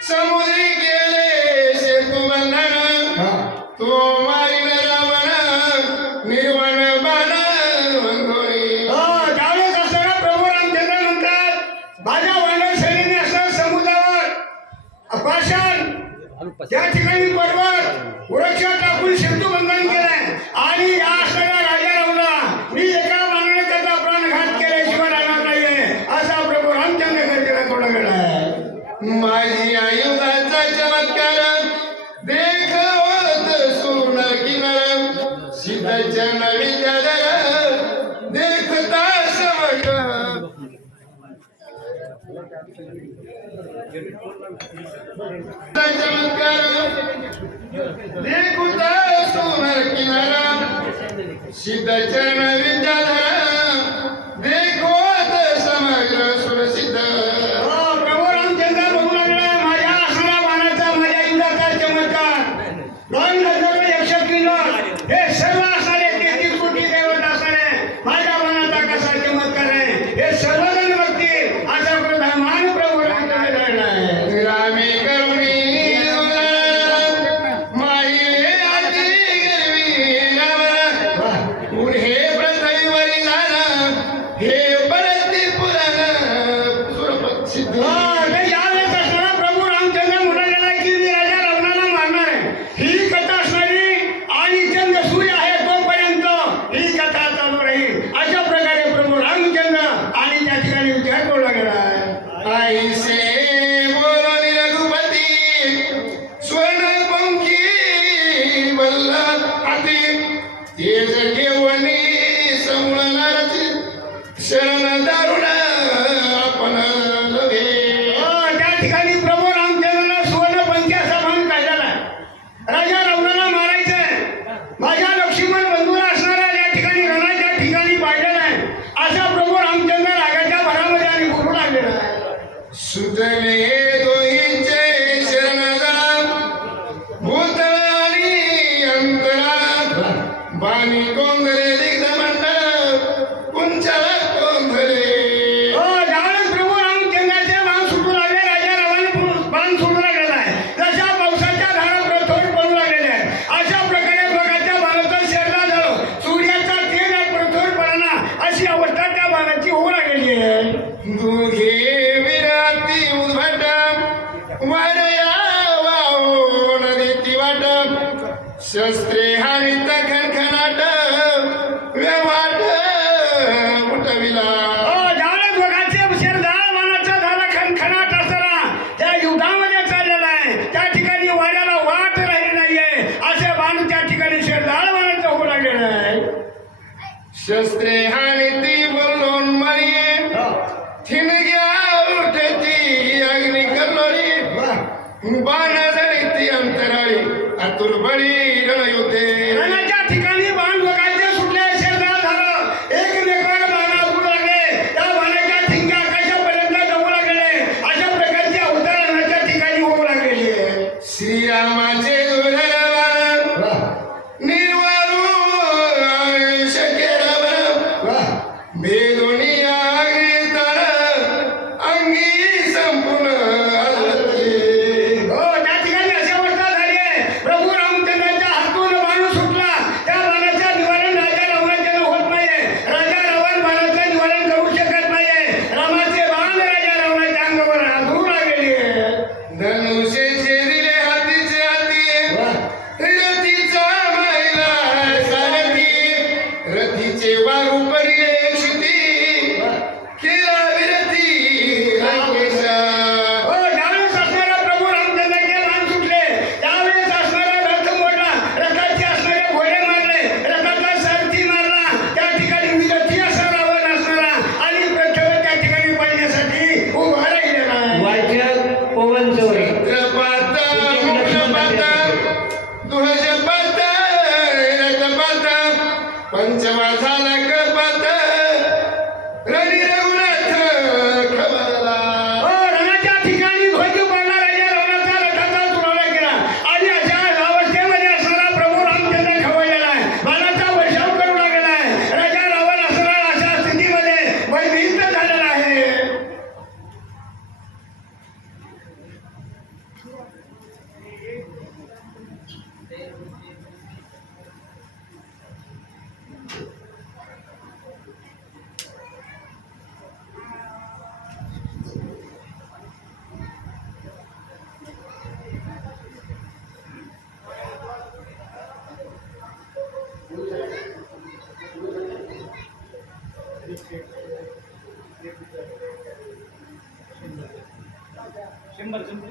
Somebody. देखू देखुता सुनर किनारा. सिद्ध चरणवी शस्त्रे हरित खनखनाट व्यवहाट उठविला. झाला खनखनाट असताना. त्या युगामध्ये चाललेला आहे. त्या ठिकाणी वाड्याला वाट राहिली नाहीये. असे बांधून त्या ठिकाणी शेरदाळ वाणाचा उभं लागलेला आहे. शस्त्रे हानिती बोलून मरिये थिन घ्या उठती अग्नि कलोरी बाण ¡Cantor Marina, yo प्रभू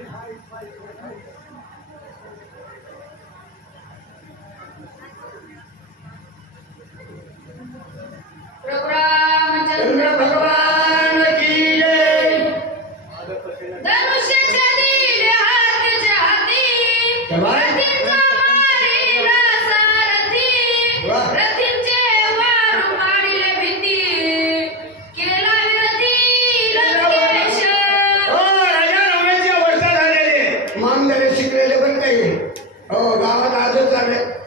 যাবে